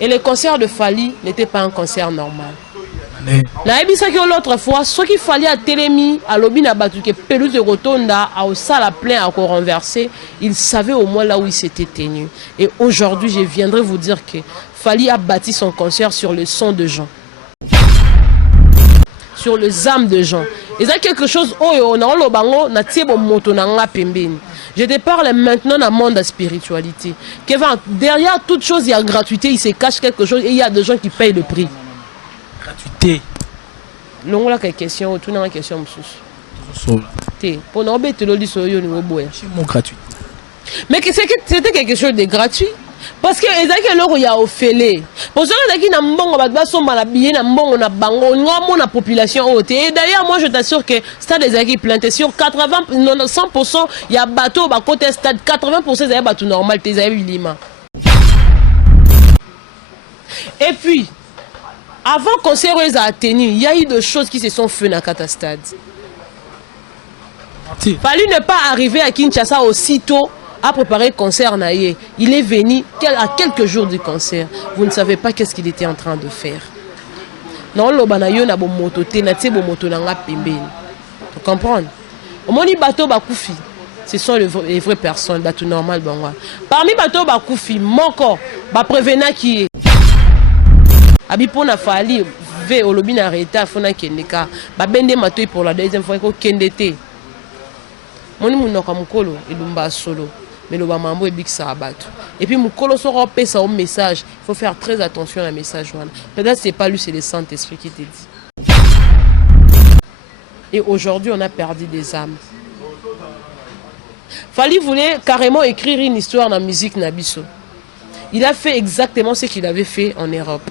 Et le concert de Fally n'était pas un concert normal. L'autre fois, ce qu'il fallait à Télémi, à Lobina Batuke, Pelouse de Rotonda, à Ossala plein, à renversé, il savait au moins là où il s'était tenu. Et aujourd'hui, je viendrai vous dire que Fally a bâti son concert sur le son de gens. Sur les âmes de gens. Et ça quelque chose, je te parle maintenant dans le monde de la spiritualité. Derrière toute chose, il y a gratuité, il se cache quelque chose et il y a des gens qui payent le prix. Gratuité. Non, là, quelle question, tout dans la question, pour nous, c'est gratuit. Mais c'était quelque chose de gratuit. Parce que les gens qui ont fait pour ceux qui n'ont pas la population haute. Et d'ailleurs, moi je t'assure que stade des équipes plantés sur 100%, il y a bateau, côté stade 80% c'est bateau normal, t'es à Lima. Et puis, avant qu'on s'est tenu, il y a eu des choses qui se sont faites dans le stade. Fallait ne pas arriver à Kinshasa aussitôt à préparer le concert. Il est venu à quelques jours du concert. Vous ne savez pas qu'est-ce qu'il était en train de faire. Non, le banayo na bo moto te na tie bo moto na nga pembeni. Vous comprenez? Au moni bateau bakoufi. Ce sont les vraies personnes, bateau normal bangwa. Parmi bateau bakoufi, moko ba prévenant qui est abi pona Fally ve olobi na reta fona kendeka ba bende matoi pour la deuxième fois ko kendete. Moni munoko mukolo elumba solo. Mais le bamambo est big sabato. Et puis, mon colossal pèse un message. Il faut faire très attention à la message. Peut-être que ce n'est pas lui, c'est le Saint-Esprit qui te dit. Et aujourd'hui, on a perdu des âmes. Fally voulait carrément écrire une histoire dans la musique Nabiso. Il a fait exactement ce qu'il avait fait en Europe.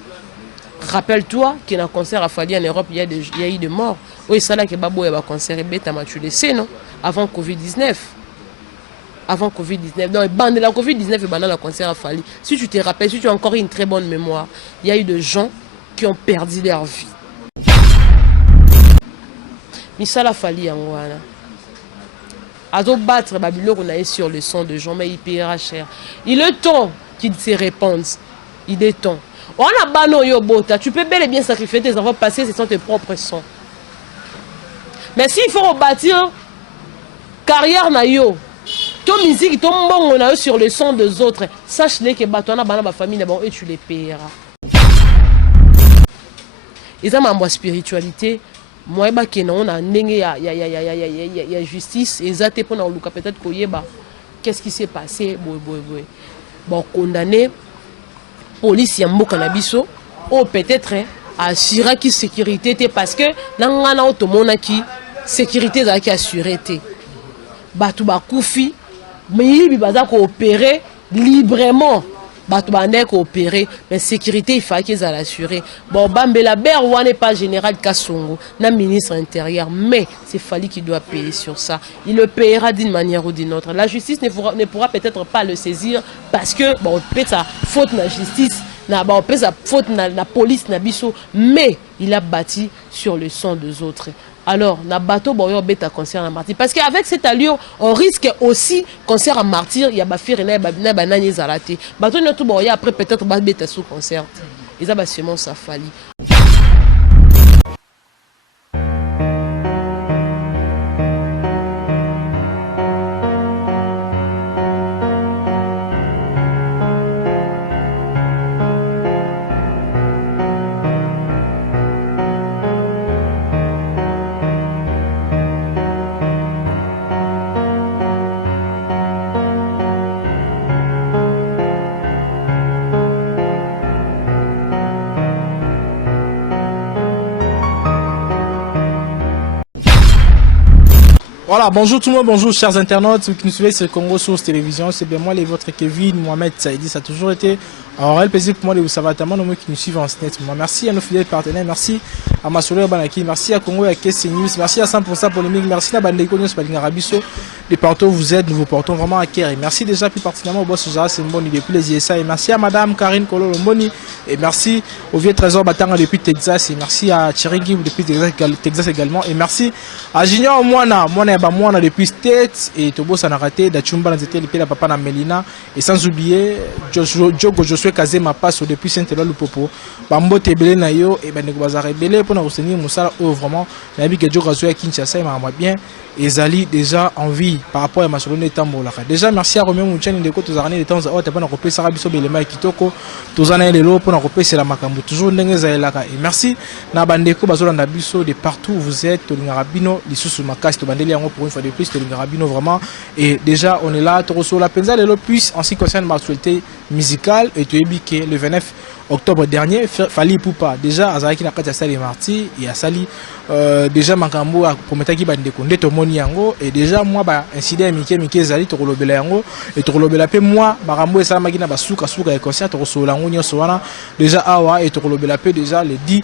Rappelle-toi qu'il y a un concert à Fally en Europe, il y a eu des morts. Oui, c'est là que Babo a un concert et bête, tu le sais, non? Avant Covid-19. Avant Covid-19. Donc, de la Covid-19 et pendant le concert à Fally. Si tu te rappelles, si tu as encore une très bonne mémoire, il y a eu des gens qui ont perdu leur vie. Mais ça, la Fally en voilà. Azo battre Babylone, on a sur le son de gens, mais il paiera cher. Il est temps qu'ils se répandent. Il est temps. On a bano yo bota. Tu peux bel et bien sacrifier tes enfants parce que ce sont tes propres sons. Mais s'il faut rebâtir carrière na yo, ton musique, ton bon, on a eu sur le son des autres. Sache-les que tu as ma famille et tu les payeras. Et ça, ma spiritualité, moi, on a y justice. Et ça, peut-être qu'est-ce qui s'est passé. Bon, condamné, police, y a un cannabiso, ou peut-être assurer qui sécurité, parce que dans la sécurité, qui assuré. Batu bakoufi. Mais il va coopérer librement. Batoubané coopérer, mais sécurité il faut qu'ils l'assurer. Bon, Bambela Berwa n'est pas général Kassongo, n'a ministre intérieur, mais c'est Fally qui doit payer sur ça. Il le payera d'une manière ou d'une autre. La justice ne pourra peut-être pas le saisir parce que bon, peut-être sa faute na justice, peut-être sa faute na police na biso, mais il a bâti sur le sang des autres. Alors, na bateau boyo beta concert à martyr parce qu'avec cette allure, on risque aussi concert à martyr, il y a ba faire na ba nani zalate. Bateau na tout boyo après peut-être ba beta sous concert. Et ça ba seulement ça Fally. Voilà, bonjour tout le monde, bonjour chers internautes qui nous suivez sur Congo Source Télévision. C'est bien moi, votre Kevin Mohamed Saïdi. Ça a toujours été Alors, elle plaisir pour moi de vous savoir tellement de qui nous suivent en ce moment. Merci à nos fidèles partenaires, merci à Masolo Banaki, merci à Congo et à Kessé News, merci à 100% pour les mille, merci à Bandeko News, Balingarabiso, les partout où vous êtes, nous vous portons vraiment à cœur. Et merci déjà plus particulièrement au boss Jara Semboni depuis les ISA, et merci à Madame Karine Kolo Lomboni, et merci au vieux trésor Batanga depuis Texas, et merci à Thierry Guim depuis Texas également, et merci à Junior Moana depuis States, et Tobo Sanarate, Dachumba Nanzete, le papa na Melina, et sans oublier Joshua Kazema passe depuis Saint-Éloi Lupopo, Bambo Tebele Nayo, et Bandeko Bazare Belé pour nous soutenir Moussala, vraiment, la vie que Dieu a Kinshasa, il m'a bien, et Zali déjà en vie par rapport à ma seconde Tambola. Déjà, merci à Roméo Mouchani de côté, Tozarani, les temps à haute, pour nous repérer Sarabiso Belema Kitoko, Tozana et Lelo, pour nous repérer c'est la Makambo, toujours Nengezaelaka. Et merci, Nabandeko, Bazolanda Biso, de partout où vous êtes, Tolingarabino, l'Issou Makas, Tobandeli, pour une fois de plus, Tolingarabino, vraiment. Et déjà, on est là, Toroso La Penza, Lelo, puis en ce qui concerne ma actualité musicale, et tu es biqué le 29 octobre dernier, Fali Poupa, déjà, Azaraki Nakati Sali Marti, et à Sali, déjà, Makambo, a prometté qu'il va déconner, Tomoni Yango, et déjà, moi, bah, incident, Mike Zali, Torolobela Yango, et Torolobela Pe, moi, Makambo et Salamagina, Basuka, et Conscient, Torosolango, Nyosoana, déjà, Awa, et Torolobela Pe, déjà, le 10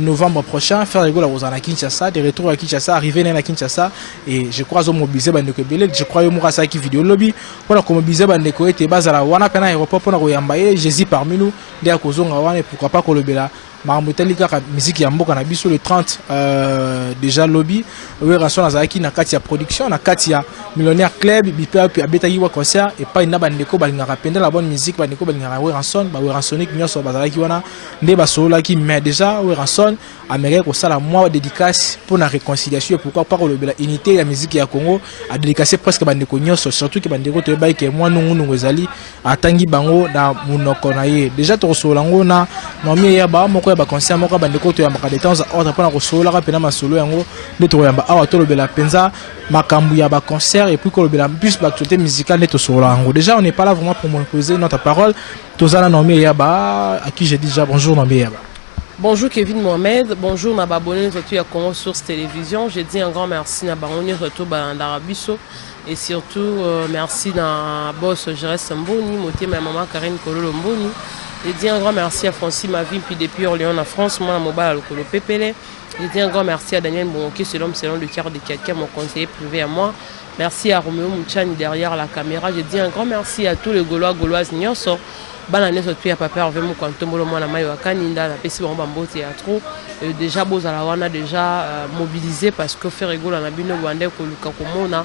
novembre prochain, faire rigolo à Rosana Kinshasa, des retours à Kinshasa, arriver à Kinshasa, et je crois, mobiliser, je crois, Mourasa qui vidéo lobby, pour la mobiliser, Bandeko, et Bazala, Wana, Pena, aéroport, pour la Royambaye, Jésus parmi nous, des Kozonga, et pourquoi pas Kolobela. Maramoutalika musique ya mboka na biso le 30 déjà lobby we ranson azaki na kati ya production na kati ya millionnaire club bipa puis abetaki wa concert et pas ina bandeko balingaka penda la bonne musique bandeko balingaka we ranson ba we ransonique nyoso bazalaki wana nde basola ki mais déjà we ranson américain ko sala moi dédicace pour la réconciliation et pourquoi pas le la unité la musique ya Congo a dédicacé presque bandeko nyoso surtout que bandeko to ba ke moi nungu ezali atangi bango na munoko na ye déjà to solango na nomi ya ba moko ba concert moko bandeko to ya makade temps ordre pour na kosola ka pena masolo yango ne to yamba awa to lobela penza makambu ya ba concert et puis ko lobela plus ba actualité musicale ne to solango déjà on n'est pas là vraiment pour monopoliser notre parole tozana nomi ya ba à qui j'ai dit déjà bonjour nomi ya ba. Bonjour Kevin Mohamed, bonjour na babonné surtout à Congo Source Télévision. Je dis un grand merci na baronnier surtout d'Arabiso et surtout merci na boss Jerez Mboni, moté ma maman Karine Kololo Mboni. Je dis un grand merci à Francis Mavim puis depuis Orléans en France, moi na mobile Lokolo Pepele. Je dis un grand merci à Daniel Bonke, c'est l'homme selon le cœur de quelqu'un, mon conseiller privé à moi. Merci à Roméo Mouchani derrière la caméra. Je dis un grand merci à tous les Gaulois, Gauloises Nyonso. Banane surtout ya papa Hervé Moukantomolo mwana mayo akaninda na pesi bomba mbo théâtre déjà bozala wana déjà mobilisé parce que faire rigolo na bino Rwanda ko luka komona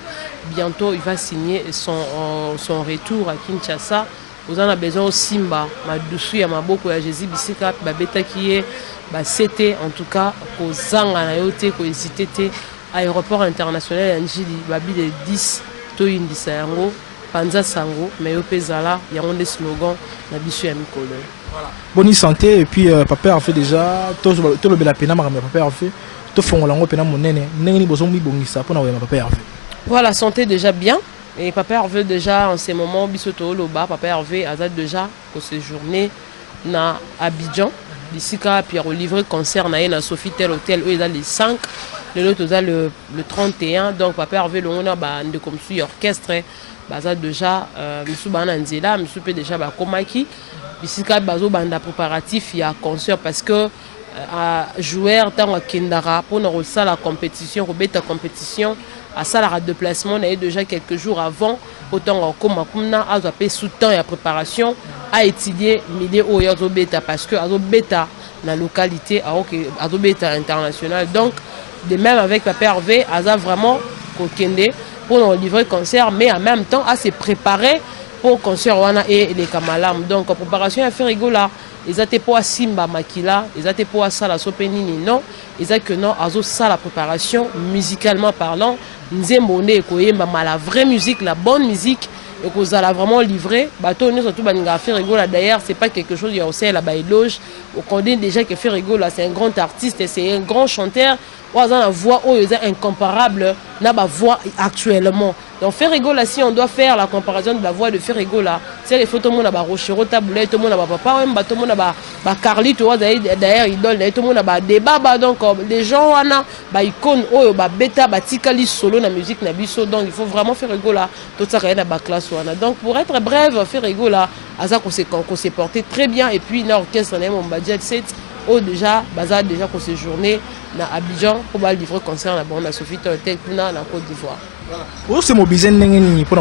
bientôt il va signer son retour à Kinshasa. Vous en avez besoin au Simba madusu ya maboko ya Jésus bisika babeta kié ba c'était en tout cas ko zanga na yote ko hésiter aéroport international Njili babi le 10 to indisa yango Panza Sango, mais au Pezala, il y a un slogan, la bichu à Mikolo. Bonne santé, et puis papa a fait déjà, tout le bel pena, mais papa a fait, tout fond la pena mon nene, nene besoin de bonisa pour n'avoir papa a fait. Voilà, santé déjà bien, et papa Hervé déjà en ces moments, Bissoto Loba, papa Hervé a déjà pour séjourner na Abidjan, d'ici qu'à Pierre livré concert na Sophie tel hôtel, eux ils ont les 5, l'autre le 31, donc papa Hervé le on a de comme suit orchestre. Baza déjà monsieur bana nzela monsieur peut déjà ba komaki bisika bazo banda préparatif il y a concert parce que joueur tant kendara pour nous ça la compétition robeta compétition à ça la déplacement on a déjà quelques jours avant autant comme kumna azo pe sous-temps et préparation à étudier milieu au yazo beta parce que azo beta la localité azo beta international donc de même avec Papa Hervé aza vraiment kokende pour nous livrer concert, mais en même temps à se préparer pour le concert et les Kamalam. Donc, en préparation à faire rigola, ils étaient pour Simba Makila, ils étaient pour Sala Sopenini, non, ils étaient que non, azo ça la préparation, musicalement parlant, Nzembone et Koyemba, la vraie musique, la bonne musique, et que vous allez vraiment livrer. Bateau, nous surtout, à faire rigola. D'ailleurs, c'est pas quelque chose, il y a aussi la bailloge. On connaît déjà que faire rigola, c'est un grand artiste, c'est un grand chanteur. on a une voix incomparable na ba voix actuellement. Donc Ferrego là, si on doit faire la comparaison de la voix de Ferrego là, c'est les photos mon ba Rochero Taboulé, tout le monde ba papa, même tout le monde ba Carly, tu vois d'ailleurs idole, tout le monde ba débat donc les gens wana ba icône oyo ba beta ba tikali solo na musique na biso, donc il faut vraiment Ferrego là tout ça na ba classe wana. Donc pour être bref, Ferrego là asa qu'on s'est porté très bien et puis l'orchestre na mon budget 7 déjà bazar déjà qu'on séjourné na Abidjan pour ba livrer concert na bande à Sophie Tel na Côte d'Ivoire. Voilà. C'est mobilisé pour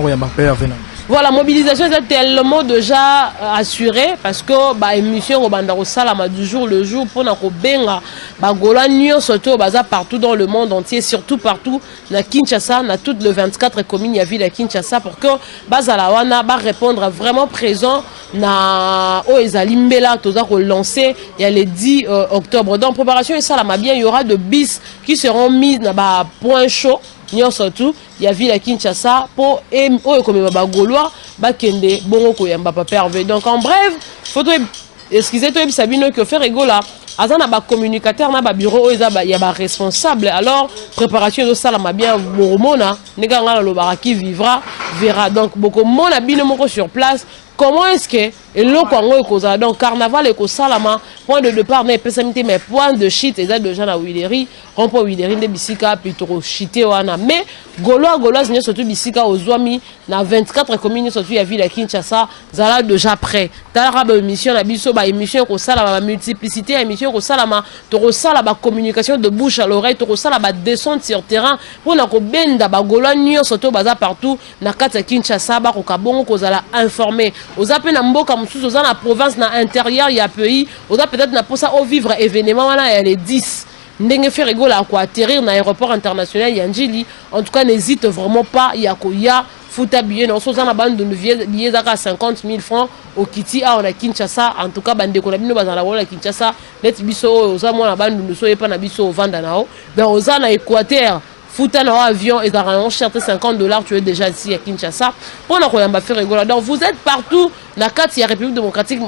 voilà, mobilisation est tellement déjà assurée parce que bah émission au Bandaro Salama du jour le jour pour na ko benga ba golanio surtout baza partout dans le monde entier, surtout partout na Kinshasa, na toutes les 24 communes ya ville à Kinshasa pour que bazala wana ba répondre vraiment présent na Oezalimbela toza ko lancer il y a le 10 octobre. Donc préparation et Salama bien, il y aura de bis qui seront mis na ba point chaud. Surtout, il y a ville à Kinshasa pour comme Gaulois, Bakende, Bongo Koyamba Hervé. Donc en bref, photo excusez toi Sabino que faire là. Azana ba communicateur na ba bureau il y a ba responsable. Alors préparation de ça la bien mormona, nega ngala lo baraki vivra verra. Donc beaucoup mona bino moko sur place. Comment est-ce que donc carnaval et salama point de départ n'est pas mais point de shit et de gens à Willery rond-point Willery de bisika puis trop shité wana mais Gaulois c'est surtout bisika aux Ouami na 24 communes surtout à ville à Kinshasa zala déjà prêt talarabe émission na biso ba émission ko salama multiplicité émission ko salama to sala ba communication de bouche à l'oreille to sala ba descente sur terrain pour na ko benda ba Gaulois nyo surtout baza partout na kata Kinshasa ba ko kabongo ko zala informer aux appels na mboka mususu aux na province na intérieur il y a pays aux peut-être na pour ça au vivre événement là elle est 10 ndenge Ferrego là quoi atterrir na aéroport international Yandjili en tout cas n'hésite vraiment pas il y a koya futa billet non so na bande de billets à 50 000 francs au Kiti a on a Kinshasa en tout cas bande ko na bino bazala wala Kinshasa net biso aux na bande de so pas na biso au vanda nao ben aux na Équateur Fouta dans avion et on cherche $50, tu es déjà ici à Kinshasa. Pour nous faire rigoler. Donc vous êtes partout dans la République démocratique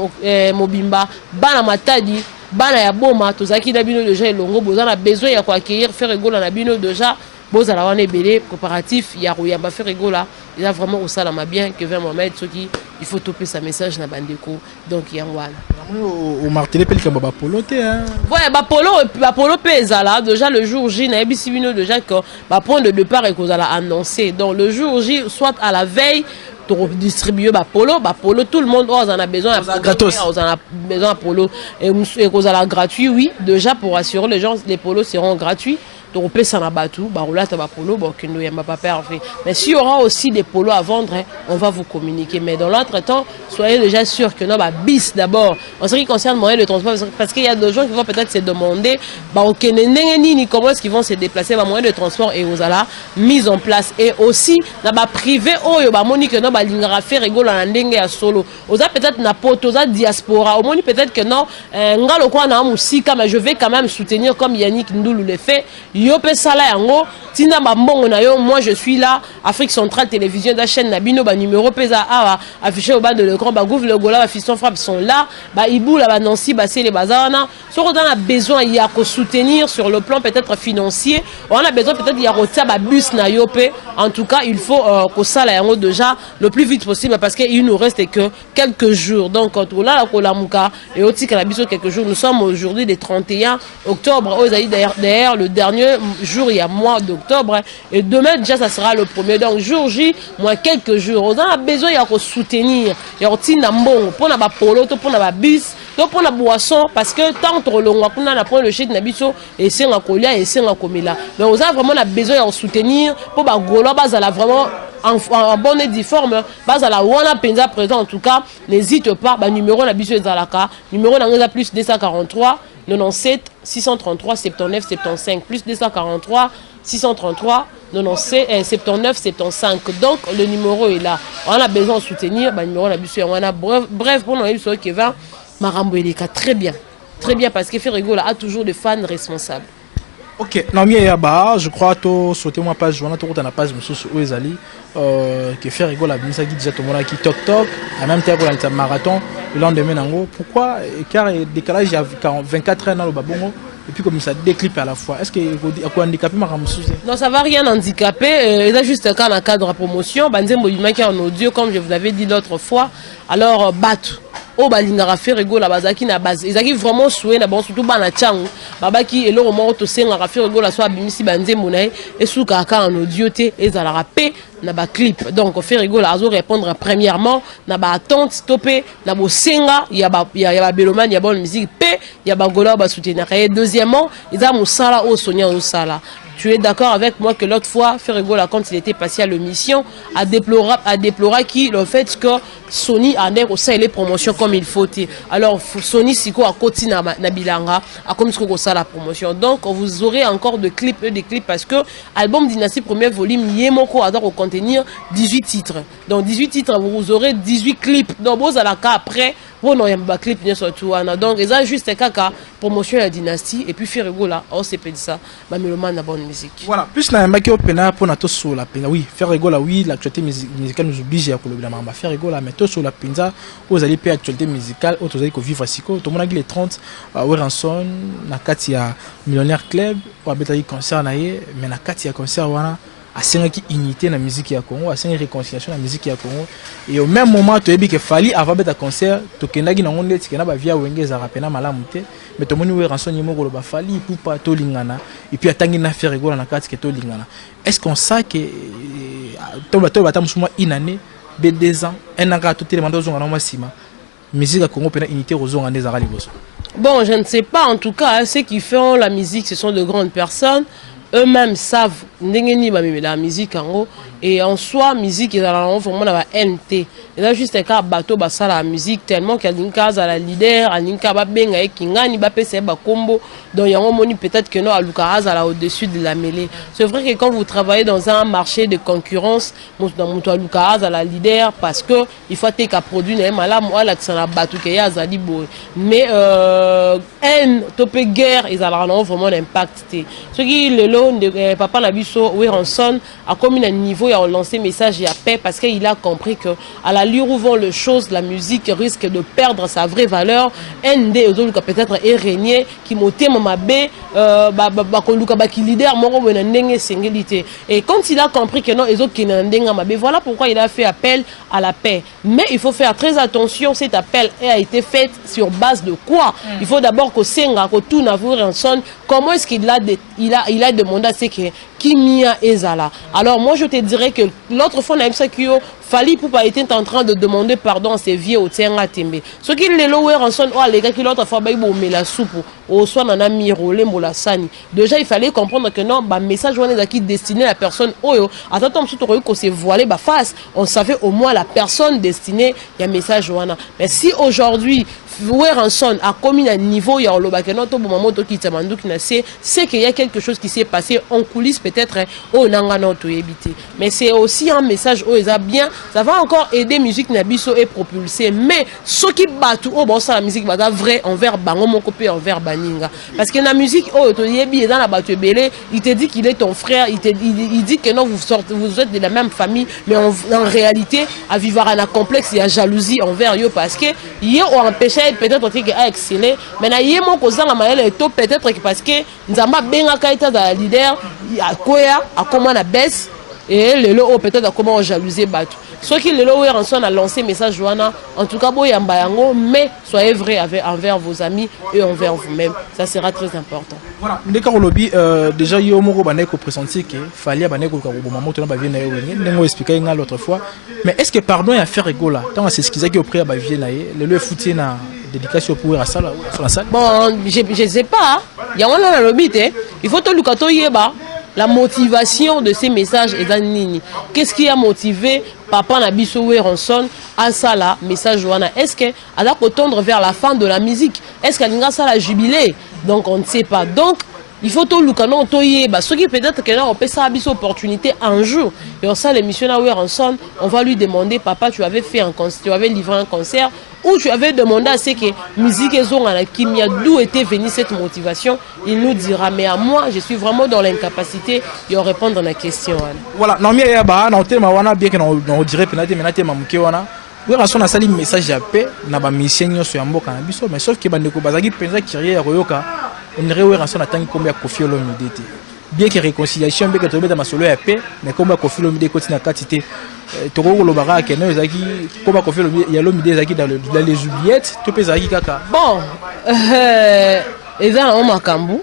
Mobimba, Bana Matadi, Bana Yaboma, tous qui n'abino déjà et longo, vous avez besoin de accueillir, faire rigoler n'abino déjà. Bon, ça va belé coopératif, il y a Rouyamba faire rigoler. Il a vraiment au salama bien que vers Mohamed Soki, il faut toper sa message dans Bandeko. Donc il y a un au martelé pel ka baba polo te hein. Ouais, polo pesa là déjà le jour J na ebisibino déjà que ba point de départ et qu'on a annoncé. Donc le jour J soit à la veille pour distribuer polo tout le monde en a besoin gratos. On en a besoin polo et qu'on a gratuit oui, déjà pour assurer les gens les polos seront gratuits. Donc on peut s'en abattre, polo, mais s'il y aura aussi des polos à vendre, hein, on va vous communiquer. Mais dans l'entretemps, soyez déjà sûr que non, bis d'abord. En ce qui concerne le moyen de transport, parce qu'il y a des gens qui vont peut-être se demander, comment est-ce qu'ils vont se déplacer, moyen de transport et aux ala mise en place. Et aussi, privé, faire rigolo en ndenge à solo. Oza peut-être na potoza diaspora. Au moins peut-être que non, mais je vais quand même soutenir comme Yannick Ndoulou le fait. Yope sala yango tina bambongo na yo moi je suis là Afrique centrale télévision da chaîne Nabino ba numéro pesa awa affiché au bas de l'écran ba gouvre le gola ba fiston frappe sont là ba Ibou la ba Nancy ba c'est les bazana so on a besoin il y a ko soutenir sur le plan peut-être financier on a besoin peut-être il y a rotia ba bus na yope en tout cas il faut ko sala yango déjà le plus vite possible parce que il nous reste que quelques jours donc quand on a la muka et aussi que la biso quelques jours nous sommes aujourd'hui le 31 octobre d'ailleurs le dernier jour il y a mois d'octobre et demain déjà ça sera le premier donc jour J moins quelques jours on a besoin il y a soutenir il y a aussi nambon pour na ba polo pour na ba bus pour la boisson parce que tant trop long on a point le shit nabiso et c'est un colia et c'est un comila mais on a vraiment besoin de soutenir pour ba golo bazala vraiment en bonne et due forme bazala wana penza présent en tout cas n'hésite pas ba numéro na biso ezalaka numéro na plus 243 97 633 79 75 plus 243 633 97 79 75 donc le numéro est là on a besoin de soutenir ba numéro na biso on a bref pour nous sur qui va Marambo Eleka très bien parce que Ferrego a toujours des fans responsables. Ok, Naomi Yaba, je crois que sauter moi page journal, tu as la page monsieur Oezali que Ferrego la bisa qui déjà tout le monde qui toc en même temps pour le marathon le lendemain nango. Pourquoi car décalage il y a 24 heures dans le babongo et puis comme ça deux clips à la fois. Est-ce que quoi handicapé ma Non, ça va rien handicaper. Il a juste quand un cadre de promotion, Banzembo Yumaki en audio comme je vous l'avais dit l'autre fois. Alors Batu o balingara faire rigolo la bazaki na base ezaki vraiment souhait na bon surtout bana changu babaki et le moment to senga faire rigolo la so abimisi Banzembo na et suka ka en audio te ezala rapé na ba clip donc faire rigolo azo répondre premièrement na ba attente stopper na bo senga ya ba belomane ya bonne musique pe ya ba gola ba soutenir et deuxièmement ils ont sala o sonia o sala. Tu es d'accord avec moi que l'autre fois, Ferregola, quand il était passé à l'émission, a déploré le fait que Sony a aussi les promotions comme il faut. Alors, Sony, Siko a côté Nabilanga, a comme ça la promotion. Donc, vous aurez encore des clips parce que album Dynastie premier volume, Yemoko a donc contenir 18 titres. Donc, 18 titres, vous aurez 18 clips. Donc, vous allez après. Bon, non, il y a un clip, donc, ils ont juste un promotion à la dynastie, et puis Ferregola, on s'est dit ça, mais le man a bonne musique. Voilà, plus na mbaki opena pour na to sur la pena. Oui, Ferregola, oui, l'actualité musicale nous oblige à colober la mamba. Ferregola, mais to sur la penza, aux allez payer actualité musicale, aux allez ko vivre siko. Tout le monde a les 30, Weranson, na Katia Millionnaire Club, ou à Betali concert na ye, mais na Katia concert wana. À qui unité dans la musique à Congo, à réconciliation dans la musique à Congo. Et au même moment, tu as dit qu'il fallait avant de concert, tu as dit que tu as via Wenge Zarapena Malamute, mais tu as dit que tu as fallu pour pas tout lingana et puis attendre na faire rigolo na carte que tout lingana. Est-ce qu'on sait que tu vas t'amuser une année, 2 ans, un an à tout les mandats ont sima musique à Congo pena unité aux ont des arabes. Bon, je ne sais pas en tout cas, ceux qui font la musique, ce sont de grandes personnes. Eux-mêmes savent la musique en haut et en soi musique ils ont vraiment la NT et là juste un cas bateau basa la musique tellement qu'il y a une case à la leader à une case benga et kingani ba pese ba combo donc il y a un moni peut-être que non à Lucas à la au-dessus de la mêlée. C'est vrai que quand vous travaillez dans un marché de concurrence dans mon toi Lucas à la leader parce que il faut être qu'à produire n'est malade moi là ça la bateau qu'il y a zali boy mais haine topé guerre ils ont vraiment l'impact ce qui le long de papa Nabiso Weranson a commis un niveau et a lancé message et à paix parce qu'il a compris que à la l'allure où vont les choses la musique risque de perdre sa vraie valeur ND aux peut-être est régné qui montait ma bé qui leader moro benandenge singulité et quand il a compris que non les autres qui n'andenge ma bé voilà pourquoi il a fait appel à la paix mais il faut faire très attention cet appel a été fait sur base de quoi il faut d'abord que Senga que tout Weranson comment est-ce qu'il a demandé à ce que Kimia Ezala. Alors moi je te dirais que l'autre fois on a eu ça qui Fali Poupa était en train de demander pardon à ses vieux au Tienga Tembe. Ce qui les lower en son les gars qui l'autre fois bah il la soupe au soit nana mirolé mola sani. Déjà il fallait comprendre que non bah message on est qui destiné à la personne oyo attends tout que c'est voilé bah face on savait au moins la personne destinée il y a message wana. Mais si aujourd'hui Weranson a commis un niveau il y a le bakenoto bomamoto qui tamandu qui c'est qu'il y a quelque chose qui s'est passé en coulisses peut-être au nangano to éviter. Mais c'est aussi un message où ils a bien ça va encore aider musique nabiso et propulser mais ceux qui battent oh bon ça la musique va vrai envers bango mon copé envers baninga parce que la musique oh to yebi dans la battu belé il te dit qu'il est ton frère il dit que non vous êtes de la même famille mais en réalité à vivre un complexe il y a jalousie envers eux parce que hier on empêché peut-être qu'il a excellé mais na hier mon cousin la maëlle est peut-être parce que nzamba benga kaita da leader a koya a comment la baisse et le lot peut-être a comment jalouser battu. Ceux qui le lot a lancé message Joana en tout cas boyamba yango mais soyez vrai envers vos amis et envers vous-même ça sera très important. Voilà ndeka lobby déjà yo moko baneko pressenti que fallait baneko ko bomamo to na ba vie na yo ndengo expliquer nga l'autre fois mais est-ce que pardon ya faire rigola tant c'est ce qu'ils a qui au prix à ba vie na le foutier na dédication pour à ça sur la salle. Bon je sais pas il y a on a lobby il faut to lukato yeba la motivation de ces messages est dans nini. Qu'est-ce qui a motivé Papa Nabiso Weranson à ça là message Joana? Est-ce que à la tendre vers la fin de la musique? Est-ce qu'elle a ça la jubilé? Donc on ne sait pas. Donc il faut tout lucano toyer bah ce qui peut-être que là on peut ça abisso opportunité un jour et ça l'émission à Weranson on va lui demander papa tu avais fait un concert tu avais livré un concert où tu avais demandé à ce que musique et zone à la kimia d'où était venue cette motivation il nous dira mais à moi je suis vraiment dans l'incapacité de répondre à la question voilà non mais ya ba na tema wana bien que on dirait penate menate mamuke wana Weranson a sali message ya paix na ba mission nyonso ya mboka na biso mais sauf que bandeko bazaki penza kirye ya koyoka on dirait ouais ensemble attend combien Koffi Olomide était bien que réconciliation bien que tu dans ma solo ya paix mais comme Koffi Olomide continue à quantité toko lo bara ke no ezaki comme Koffi Olomide ezaki dans les oubliettes tu peux ezaki kaka bon eza on makambu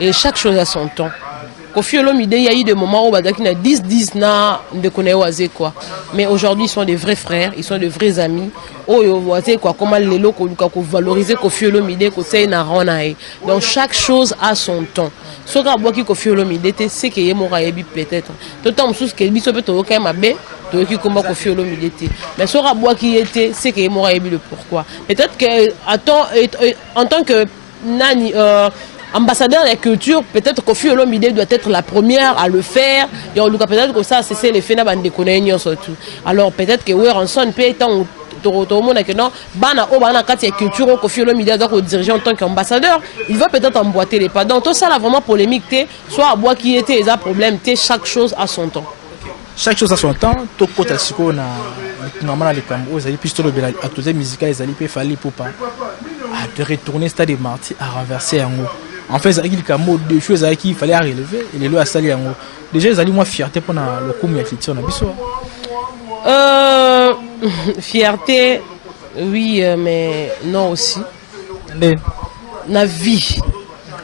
et chaque chose a son temps. Koffi Olomide, il y a eu des moments où il y a 10 na de connaître quoi. Mais aujourd'hui, ils sont des vrais frères, ils sont des vrais amis. Oh, quoi, comment les locaux valoriser Koffi Olomide, donc chaque chose a son temps. Ce que Koffi Olomide, c'est qu'il y a peut-être. Tout le temps, ce que il peut être quand même Koffi Olomide. Mais ce qui était, c'est qu'il y a le pourquoi. Peut-être que en tant que nani ambassadeur de la culture, peut-être que Koffi Olomide doit être la première à le faire. Et on peut-être que ça, c'est les faits de connaître surtout. Alors peut-être que Weranson peut être tout le monde que non, bana culture Koffi Olomide doit diriger en tant qu'ambassadeur. Il va peut-être emboîter les pas. Donc tout ça là vraiment polémique. Soit à bois qui était les problèmes. Chaque chose a son temps. Chaque chose a son temps. Tout côté siko na normalement les Cambos, ils puis tout le bel acteur musical, ils allaient faire pour pas de retourner stade des Martyrs à renverser en haut. En fait, il y a deux choses qu'il fallait relever et les lois à salir en haut. Déjà, ils allaient moins fierté pour le coup de fiction. Fierté, oui, mais non aussi. La vie.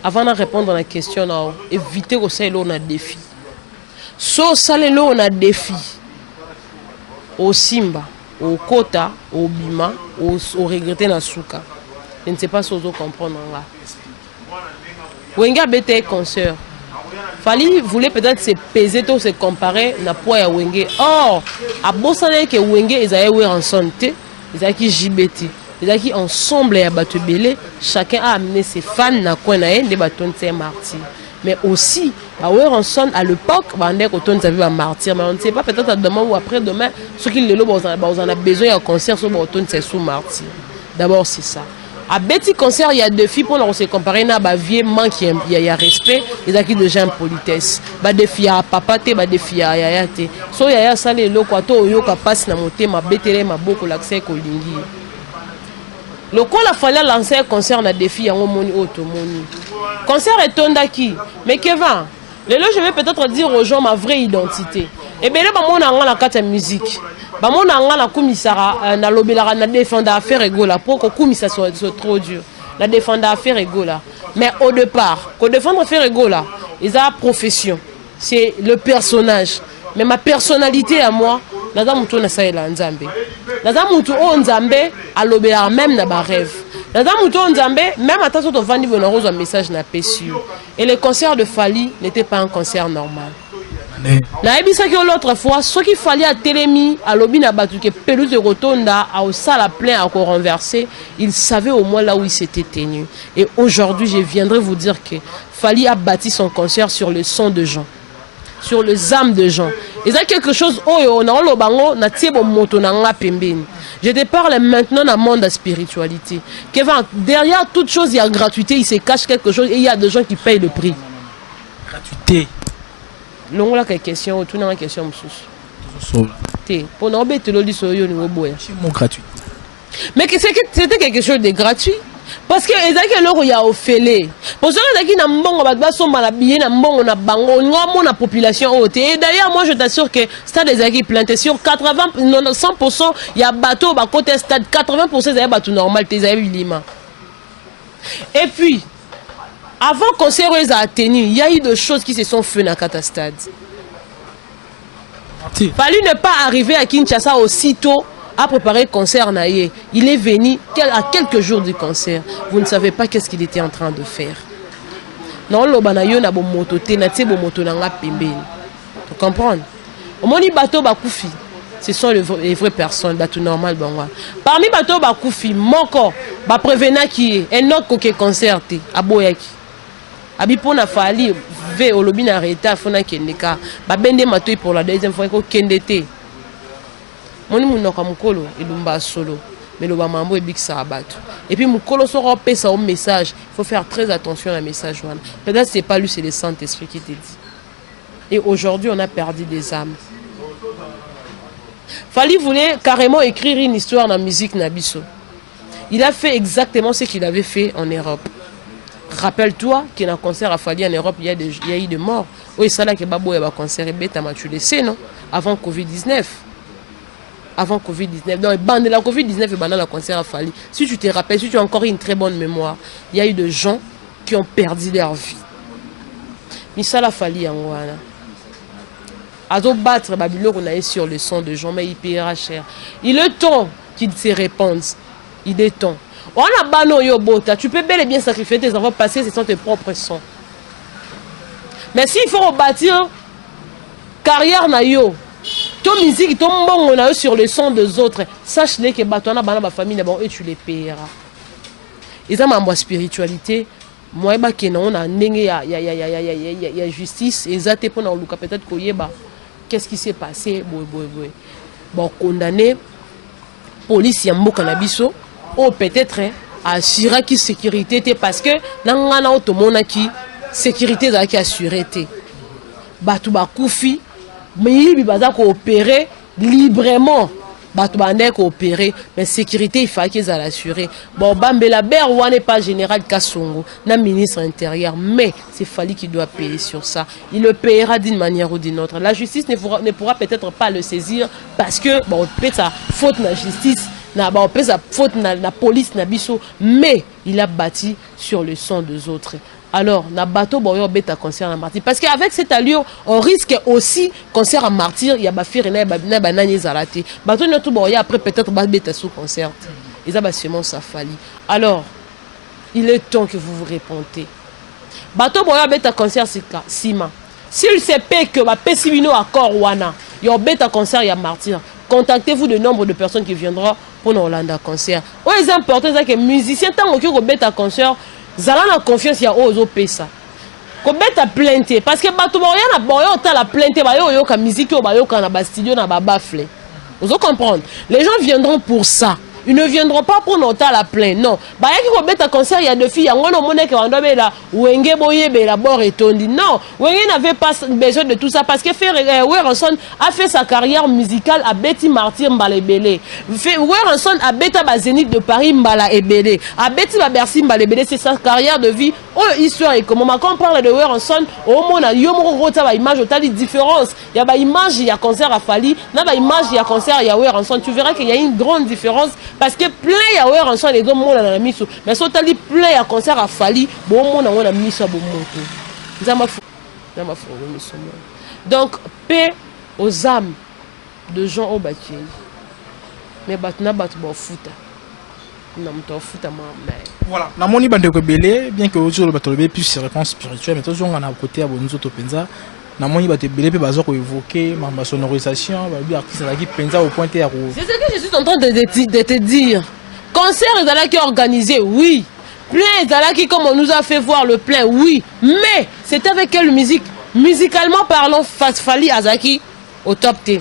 Avant de répondre à la question, éviter que ça on a défi. So ça on a défi. Au Simba, au Kota, au Bima, au regretté na Souka. Je ne sais pas si vous comprenez là. Wenga bete concert. Fali voulait peut-être se peser, se comparer na poids ya Wenge. Or, à Bossane que Wenge ils avaient en santé, ils avaient qui JBT, ils avaient qui ensemble ya batu belé, chacun a amené ses fans na coin na de baton de martyr. Mais aussi, à Weranson à l'époque, on a martyr, mais on ne sait pas peut-être demain ou après-demain, ce qu'ils le on a besoin d'un concert sur Baton c'est sous martyr. D'abord c'est ça. À Betty concert, il y a deux filles pour se comparer à Bavier, manque il y a respect, ils ont de gens politesse. Ba des filles à papa te, ba des filles à yaya te. So yaya ça les locaux to yo ka passe na monter ma betele ma beaucoup l'accès kolingi. Le col a fallu lancer un concert na des filles en moni automoni. Concert est tondaki, mais Kevin, je vais peut-être dire aux gens ma vraie identité. Et bien là on a la carte musique. On a la commissara na lobela na défendre affaire égola pour que commissara soit trop dur. La défendre affaire égola. Mais au départ, qu'on défendre affaire égola, ils ont profession. C'est le personnage. Mais ma personnalité à moi, naza mutu na saela nzambe. Naza mutu o nzambe a lobela même na ba rêve. Naza mutu o nzambe même attention to vandi bon rose un message na pessu. Et le concert de Fali n'était pas un concert normal. Na ebisa que l'autre fois, ce qu'il fallait à Télémi, à Lobina Batuke, pelouse de Rotonda, à Ossa la plein à renversé, il savait au moins là où il s'était tenu. Et aujourd'hui, je viendrai vous dire que Fali a bâti son concert sur le son de gens, sur les âmes de gens. Et ça quelque chose, je te parle maintenant dans le monde de la spiritualité. Derrière toute chose, il y a gratuité, il se cache quelque chose et il y a des gens qui payent le prix. Gratuité. Non, là, question, tout dans la question, monsieur. Pour nous, c'est gratuit. Mais c'était quelque chose de gratuit. Parce que il y a offélé. Pour ceux qui n'ont pas de population haute. Et d'ailleurs, moi, je t'assure que stade des équipes planté sur 80, 100%, il y a bateau, côté stade, 80%, il y a bateau normal, et puis, avant qu'on s'est tenu, il y a eu des choses qui se sont faites dans le stade. Fallu ne pas arriver à Kinshasa aussitôt à préparer le concert. Il est venu à quelques jours du concert. Vous ne savez pas qu'est-ce qu'il était en train de faire. Non, le banayo na bon moto, moto na pembeni. Tu comprends? Au moni bateau bakoufi. Ce sont les vraies personnes, bateau normal bangwa. Parmi bateau bakoufi, moko ba prévena qui est un autre qui concerté à Boyaki. Abipona Fali ve olobi na reta fona kendeka ba bende matoi pour la deuxième fois ko kendete. Moni munoko mukolo ilumba solo. Mais le mambo est big ça abattu. Et puis mukolo sera pesa au message. Il faut faire très attention à message. Peut-être c'est pas lui, c'est le Saint-Esprit qui te dit. Et aujourd'hui, on a perdu des âmes. Fali voulait carrément écrire une histoire dans la musique Nabiso. Il a fait exactement ce qu'il avait fait en Europe. Rappelle-toi qu'il y a un concert à Fali en Europe, il y a eu des morts. Oui, ça là que Babo a un concert et tu le sais, non? Avant Covid-19. Avant Covid-19. Donc, de la Covid-19 et pendant le concert à Fali. Si tu te rappelles, si tu as encore une très bonne mémoire, il y a eu des gens qui ont perdu leur vie. Mais ça l'a Fali en Wana. À battre Babylone, on a sur le son de gens, mais il paiera cher. Il est temps qu'il se répande. Il est temps. On a bano yo bota, tu peux bel et bien sacrifier tes enfants parce que ce sont tes propres sons. Mais s'il faut rebâtir carrière na yo, ton musique, ton bon on a eu sur le son des autres, sache-les que batona bana ba famille d'abord et tu les payeras. Et ça ma spiritualité, moi ba que on a ndenge ya justice et ça te pour na luka peut-être koyeba qu'est-ce qui s'est passé bon condamné police ya mboka na biso. Oh, peut-être assurer qui sécurité parce que nangana automona qui sécurité za qui assuré té batu ba kufi mais il baza coopérer librement batu bande coopérer mais sécurité il faut qu'ils a l'assurer bon bambela ber ou n'est pas général Kasongo na ministre intérieur mais c'est Fali qui doit payer sur ça. Il le payera d'une manière ou d'une autre. La justice ne pourra peut-être pas le saisir parce que bon peut-être ça faute la justice na ba pesa faute na police na biso mais il a bâti sur le sang des autres. Alors na bateau boyo beta concert à martyr parce qu'avec cette allure on risque aussi concert à martyr il y a ba faire na banani zalate bateau no tout boya après peut-être ba beta sous concert et ça ba seulement ça Fali. Alors il est temps que vous vous répondez. Bateau boyo beta concert sima s'il se paie que ba pesibino accord wana yo beta concert ya martyr. Contactez-vous le nombre de personnes qui viendront pour nos Hollanda concert. Oh, c'est important que les musiciens, tant que vous bêta concert, vous avez la confiance il y a aux pesa. Ko bêta plainte parce que bato boya na boya la plainte ba yo ka musique yo ba yo ka na ba studio na ba bafle. Vous comprenez? Les gens viendront pour ça. Ils ne viendront pas pour noter la plainte. Non. Bah yaki ko beta concert il y a deux filles, on monnaie que on doit la wenge boye be la bord et tondi. Non, wenge n'avait pas besoin de tout ça parce que Werenson a fait sa carrière musicale à Betty Martyr Mbalebele. Werenson a Beta Bazénith de Paris Mbala Ebele. À Betty Bercy Mbalebele, c'est sa carrière de vie. Oh histoire et comment quand on parle de Werenson, au monde a yomo rota ba image au tali différence. Il y a ba image il y a concert à Fali, na ba image il y a concert il y a Werenson. Tu verras qu'il y a une grande différence. Parce que plein ya ouais ensemble les deux monde na miso mais so tali plein ya concert à Fali bon monde na miso bon monde zama fo miso. Donc paix aux âmes de gens au bâti mais batna batu ba futa na mto futa mais voilà na moni bande ko belé bien que aujourd'hui le bateau plus ses réponses spirituelles mais toujours on a côté à bonzo to penza na moni bateau belé pe bazo ko évoquer ma sonorisation ba bi artiste la qui penza au point à c'est ce que je suis en train de te dire. Concert est qui est organisé, oui. Plein est qui comme on nous a fait voir le plein, oui. Mais c'est avec quelle musique? Musicalement parlant, Fali Azaki au top T.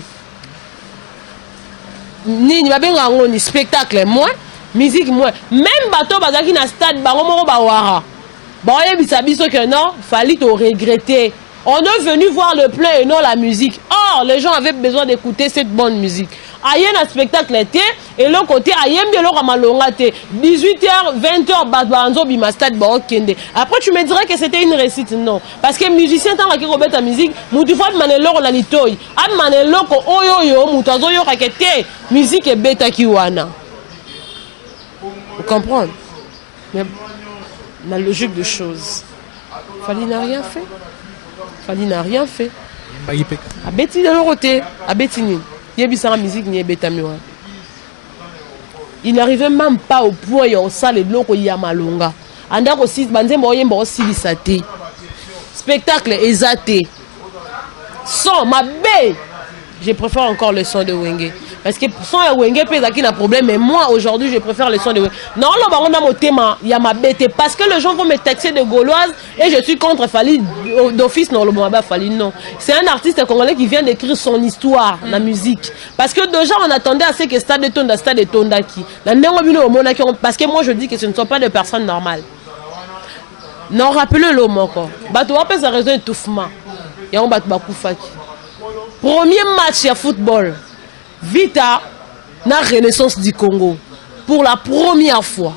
Ni spectacle moins, musique moins. Même bateau Bazaki na stade Baromo Bawara. Bon, il que non, Fali te regretter. On est venu voir le plein et non la musique. Or, les gens avaient besoin d'écouter cette bonne musique. Aïe un spectacle était et l'autre côté aïe de l'or malonga 18h 20h badbanzo bimastad baokende. Après tu me dirais que c'était une réussite non parce que musicien tant qui robeta musique mutu fa manelo la litoy am manelo ko oyoyo mutazo yo rakete musique et beta kiwana. Vous comprenez? Mais la logique des choses. Fali n'a rien fait. Fali n'a rien fait. A Betty de l'autre côté, a Betty ni. Yebisara musique ni beta miwa. Il n'arrivait même pas au point où on sait les locaux yamalonga. Anda aussi banzembo yembo aussi bisate. Spectacle exaté. Son ma bé. Je préfère encore le son de Wenge. Parce que son de Wenge peut qui n'a problème mais moi aujourd'hui je préfère le son de Wenge. Non là on a mon thème il y a ma bête parce que les gens vont me taxer de gauloise et je suis contre Fali d'office non le Boaba Fali non. C'est un artiste congolais qui vient d'écrire son histoire la musique. Parce que déjà on attendait à ce que stade de Tondaki. Parce que moi je dis que ce ne sont pas des personnes normales. Non rappelez le mot quoi. Bato après ça raison étouffement. Et on bat Bakoufaki. Premier match à football. Vita, la renaissance du Congo. Pour la première fois.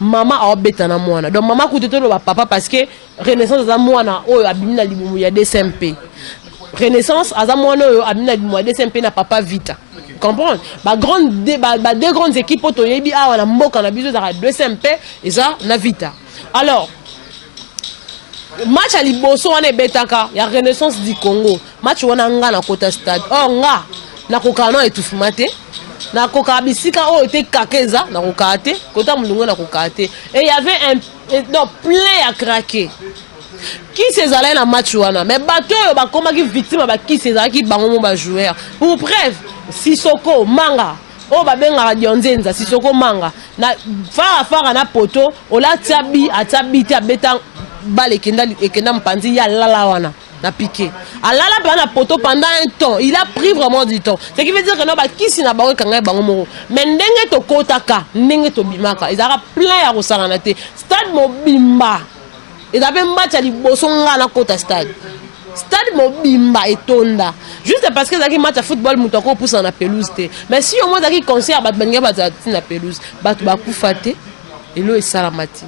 maman a obeta na mwana donc maman kutu to ba papa parce que renaissance za mwana oyo abimina libumu ya DSMP renaissance aza mwana oyo abimina libumu ya DSMP na papa vita comprendre ba deux grandes équipes to yebi awa na mboka na biso za DSMP et ça na vita alors match à liboso wana betaka ya renaissance du Congo match wana nga na kota stade nga na kokano etufumate na koka bisika o était kakeza na kokate kota mulungu na kokate et il y avait un plein à craquer qui ces allait na match wana mais bato ba koma ki victime ba qui ces qui bango mo ba joueur pour bref Sissoko Manga o ba benga radio nzenza Sissoko Manga na fara na poto o la tabi atabiti abeta bale ekenda mpanzi ya lala wana na piqué alala ba na poto pendant un temps il a pris vraiment du temps ce qui veut dire que no ba kisi na bango kanga bango moko mais ndenge to kotaka ndenge to bimaka ezaka plein ya kosala na te stade mobimba ezaba match ya liboso nga na kota stade mobimba etonda juste parce que ezaki match ya football moto akopousa na pelouse te mais si au moins ezaki concert bato baninga bazati na pelouse bato bakufa te elo esalama te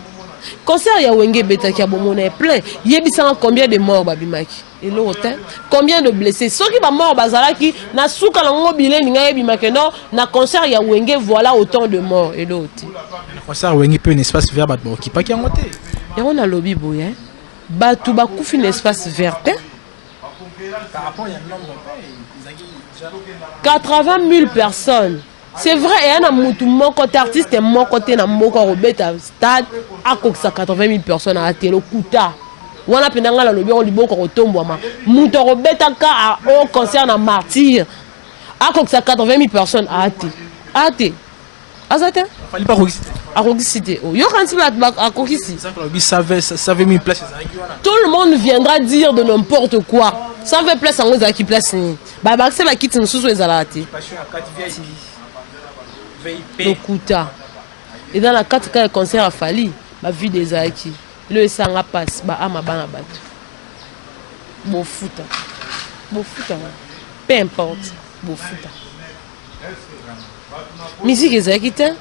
concert ya wenge betaki ya bomona est plein yebisanga combien de morts babimaki elo te combien de blessés soki ba morts bazalaki na suka na ngo bileni nga yebimaki non na concert ya wenge voilà autant de morts elo te na concert wenge pe un espace vert bato bakipaki yango te yango na lobi boye bato bakufi na espace vert te 80 000 personnes. C'est vrai, il y a un côté artiste et mon côté na moko robeta stade à 80 000 personnes à telo kuta. Wana pendanga la lobi on libo ko tombo ma. Muto robeta ka au concert na martyr. À 80 000 personnes à ate. Ate. Azate? Fallait pas register. À register. Yo quand tu vas à register. Ça savait mis place. Tout le monde viendra dire de n'importe quoi. Ça veut place en qui place ni. Ba c'est ba kit nsusu ezalati. Le Kuta. Et dans la 4 cas concert à Fali, ma vie des Aiki. Le sanga passe ba ama bana bato. Bo futa. Peu importe, bo futa. Musique ezaki te.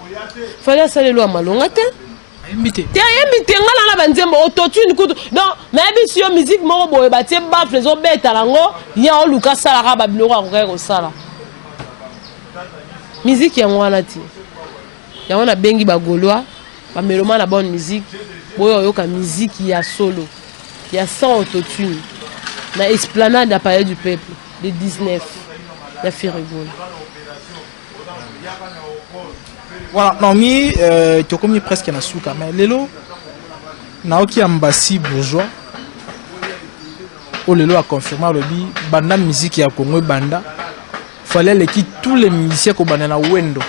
Fallait saler lo malonga te. Invité. T'es invité ngala na banzembo autotune kutu. Non, mais si yo musique moko boye ba tie ba flezo beta lango, ya o luka sala ka ba biloko ko sala. Musique ya ngwana ti. Ya wana bengi ba golois, ba meloma na bonne musique. Boyo yoka musique ya solo. Ya sans autotune. Na esplanade à Palais du Peuple le 19 la Firigola. Voilà, non, tu as commis presque na souka, mais lelo, naoki ambassi bourgeois, o lelo a confirmé le bi, banda musique ya Congo banda, fallait que tous les musiciens ko banda na wendo.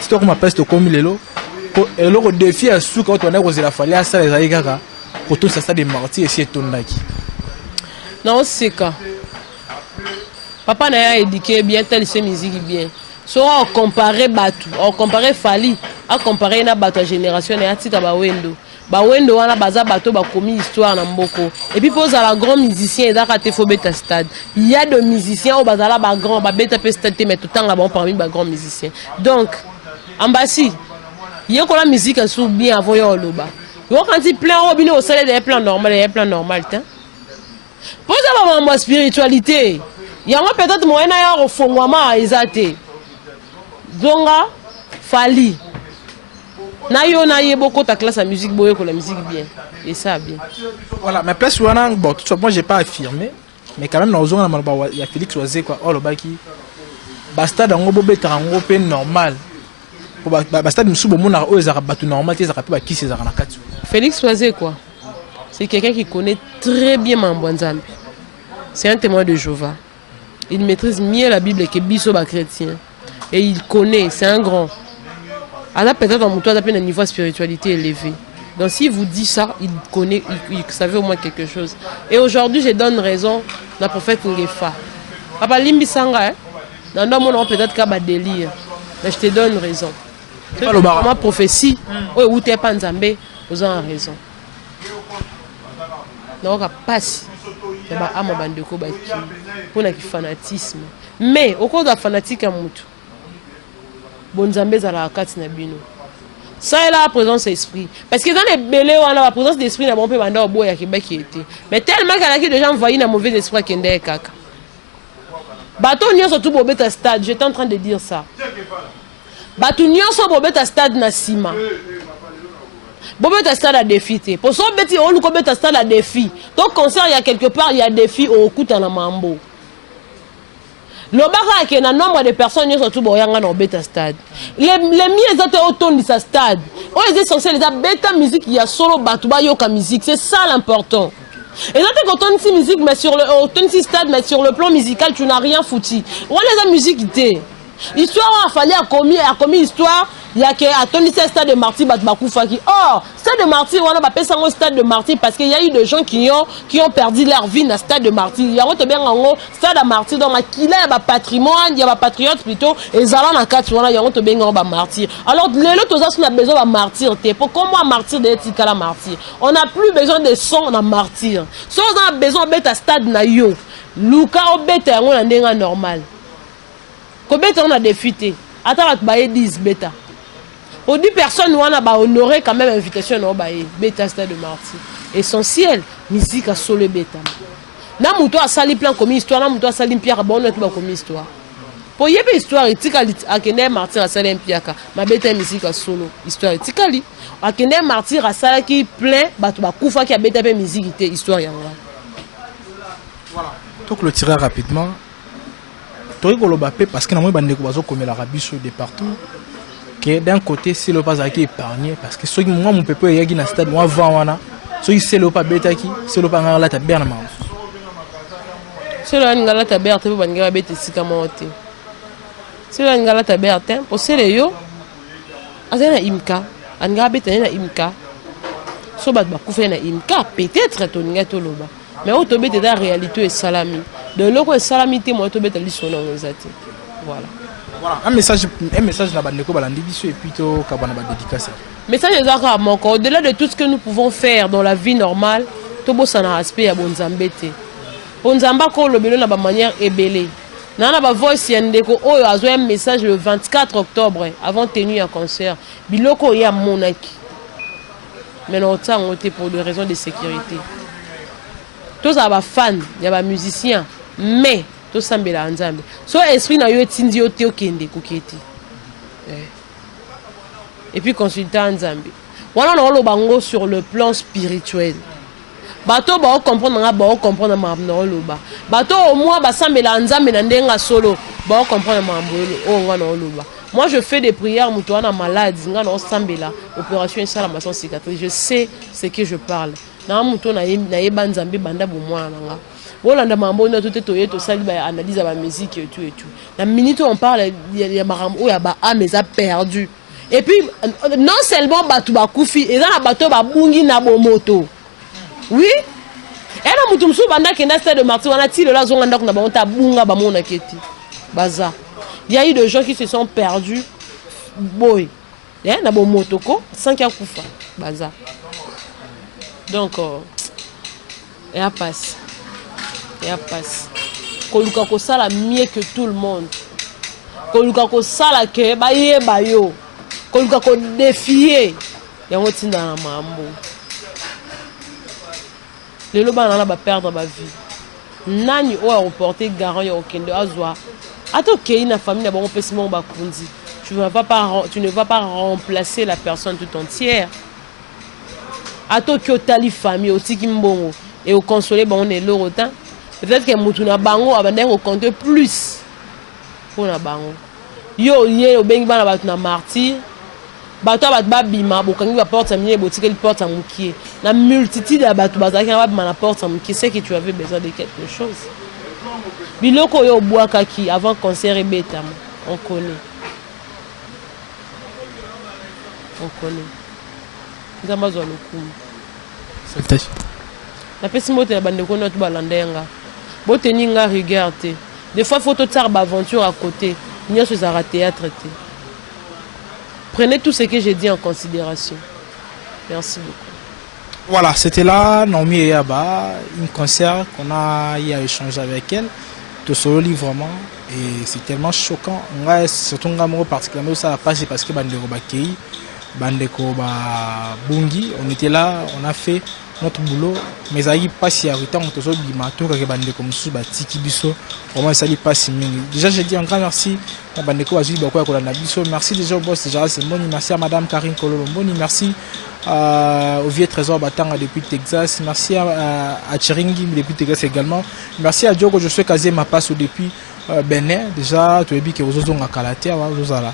Si tu comme peste comme lelo, le défi à souka tu na kozela fallait à ça les aïgaka, pour tout ça des martyrs et c'est tondaki. Non, c'est quoi? Papa n'a éduqué bien telle ces musique bien. So on comparer Batu, on comparer Fali, on comparer na Batu génération et atika ba wendo. Ba wendo wana baza bato ba commis histoire na mboko. Et puis pose à la grand musicien et daka te beta stade. Il y a des musiciens au bazala ba grand ba beta pe stade mais tout temps là bon parmi ba grand musiciens. Donc ambassi, il y a quoi la musique sous bien avant yo loba. Yo quand il plein robinet au salaire des plans normal et plan normal tiens. Pose à ma spiritualité. Il y a peut-être moyen à fongwama ezate. Zonga Fali na yo na yeboko ta classe à musique boye ko la musique bien et ça bien voilà mais place wana bon tout moi j'ai pas affirmé mais quand même na ozonga na maloba ya Félix Oise quoi oh le baki basta dango bobeta ngo pe normal ko basta musubo mona o ezaka batu normal te ezaka pe ba kisi ezaka na kati Félix Oise quoi c'est quelqu'un qui connaît très bien Mambwanzambi c'est un témoin de Jéhovah il maîtrise mieux la Bible que biso ba chrétien. Et il connaît, c'est un grand. Alors peut-être en mouton, un niveau de spiritualité élevé. Donc s'il vous dit ça, il connaît, il savait au moins quelque chose. Et aujourd'hui, je donne raison à la prophète Ngefa. Papa Limbi Sanga, dans le monde, peut-être qu'il y a un délire. Mais je te donne raison. Ma prophétie, où tu n'es pas Nzambé, vous avez raison. Donc, passe. Il y a un bandeko pour le fanatisme. Mais au cours de la fanatique, Bonzambe za la kati na bino. Ça est la présence d'esprit. Parce que dans les bélés, on a la présence d'esprit, on a bon peu mandar au bout à Québec qui était. Mais tellement qu'il y a des gens envoyés dans mauvais esprit qui est caca. Bateau n'y a surtout pour bête stade, j'étais en train de dire ça. Bateau n'y a surtout pour bête stade na sima. Bon bête stade à défi. Pour ça, bête on nous bête stade à défi. Donc concert il y a quelque part il y a défi au coup dans la mambo. Le bar qui a un nombre de personnes surtout pour yanga dans bête stade. Les miens étaient autour de sa stade. On est censé les bêta musique il y a solo batuba yoka musique, c'est ça l'important. Et là, quand on dit musique, mais sur le stade, mais sur le plan musical, tu n'as rien foutu. On les a musique était. L'histoire a fallu a commis histoire. Il y a que stade de martyr Batbakoufaki. Or, stade de martyr, on a appelé ça un stade de martyr parce qu'il y a eu des gens qui ont perdu leur vie dans le stade de martyr. Il y a un stade de martyr dans il y a un patrimoine, il y a un patriote plutôt. Et Zalan a quatre, il y a un martyr. Alors, les autres, on a besoin de martyr. Pourquoi martyr de la martyr? On n'a plus besoin de son dans martyr. Si on a besoin de un stade na yo, Luka obete on a un normal. Combien on a défuté? Attends, tu vas 10 bêta. Pour 10 personnes, on a honoré quand même l'invitation à bêta stade de martyr. Essentiel, musique à solo bêta. Na muto a sali plan comme histoire, na muto a sali pierre bon na comme histoire. Pour y avoir histoire etikali a kende martyr a sali pierre ma bêta musique à solo histoire etikali. A kende martyr a sali qui plein batu ba kufa qui a bêta musique histoire yanga. Voilà. Donc le tirer rapidement. Parce que nous avons comme l'Arabie sur de partout. D'un côté, c'est le pas qui est épargné. Parce que ceux qui moi, mon peuple, il y a un stade, moi, avant, ceux qui c'est le pas bêta qui, c'est le pas dans la tabernacle. C'est le ngala tabernacle, pour ngala bêta si comme monter. C'est le ngala tabernacle, pour c'est le yo. Azena imka, ngala bêta na imka. So bat ba kufa na imka, peut-être ton ngala toloba. Mais au tombé de la réalité est salami. De l'eau est salami, moi au tombé de l'issue non exact. Voilà. Voilà. Un message na bandeko balandi biso et puis to kabana ba dédicace. Message ezaka moko au-delà de tout ce que nous pouvons faire dans la vie normale, to bossa na aspect ya bonzambete. Bonzamba ko lobelo na ba manière ebelé. Na ba voice ya ndeko oyo azo un message le 24 octobre avant tenue un concert. Biloko ya monaki. Mais non ça on était pour des raisons de sécurité. Tous les fans, il y a des musiciens, mais tous les ensemble. So esprit na yo etindi yo te okende koketi. Et puis consultant Nzambe. Voilà on le bango sur le plan spirituel. Bato ba comprendre nga ba comprendre ma no loba. Bato au moins ba sambela Nzambe na ndenga solo ba comprendre ma mbolo o nga no loba. Moi je fais des prières muto na malade nga no sambela opération ça la sans cicatrice. Je sais ce que je parle. Na muto na yeba Nzambe banda bo mwana nga. Bolanda mambo na tout etoye to sali ba analyse ba musique et tout. La minute où on parle il y a marambo ya ba âme a perdu. Et puis non seulement batu ba kufi et dans la bateau ba bungi na bo moto. Oui. Et na mutu msu banda kenda stade de martyr wana ti le la zonga ndako na ba onta bunga ba mona keti. Baza. Il y a eu des gens qui se sont perdus. Boy. Eh na bo motoko sans qu'il kufa. Baza. Donc et à passe. Et à passe. Koluka ko sala mieux que tout le monde. Koluka ko sala ke ba yeba yo. Koluka ko défier. Yango tinda na mambo. Les lobana na ba perdre ba vie. Nani o a reporté garant ya okende azwa. Ato ke na famille na bon pesimo ba kundi. Tu ne vas pas remplacer la personne tout entière. Ato ki otali famille otiki mbongo et au consoler bon on est l'autant. Peut-être que mutuna bango abandé au compter plus pour na bango. Yo yé au bengi bana batuna martyr. Bato bat bima bokangi ba porte amie botike li porte amukie. La multitude de bato bazaki na ba na porte amukie, c'est que tu avais besoin de quelque chose. Biloko yo boaka ki avant concert et bêta on connaît. On connaît. Zamazo lokumu. C'est la personne moto na bande ko notre balandenga. Boteni nga regarder. Des fois faut te faire aventure à côté. N'y a chose à théâtre. Prenez tout ce que j'ai dit en considération. Merci beaucoup. Voilà, c'était là Naomi Eyaba, un concert qu'on a eu à échanger avec elle. Tout solo vraiment et c'est tellement choquant. Surtout particulièrement ça a passé parce que bande Robakei bandeko ba bungi, on était là, on a fait notre boulot, mais ça y pas si arrêtant on te so bima to ka bandeko musu ba tiki biso, vraiment ça y pas si mingi. Déjà j'ai dit un grand merci à bandeko azui ba ko na biso, merci déjà au boss déjà c'est bon, merci à madame Karine Kololomboni, merci au vieux trésor Batanga depuis Texas, merci à Chiringi depuis Texas également, merci à Diogo Josué Kazé ma passe depuis Benin, déjà tu as dit que vous avez un calaté, vous avez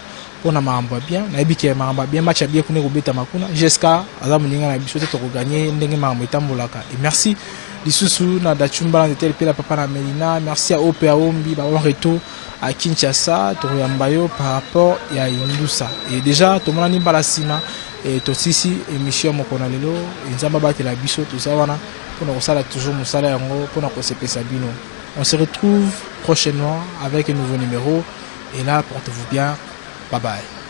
on a maramba bien, na ebiki maramba bien match bien kune kobeta makuna jusqu'à azamuninga na biso te to gagner ndenge maramba etambolaka. Et merci lisusu na dachumba na tel pela papa na Melina, merci à Opea Ombi ba reto à Kinshasa to yambayo par rapport ya Indusa. Et déjà to mona ni balasima et to sisi émission mokona lelo nzamba batela biso to ça wana pour nous sala toujours musala yango pour na ko sepesa bino. On se retrouve prochainement avec un nouveau numéro et là portez-vous bien. Bye bye.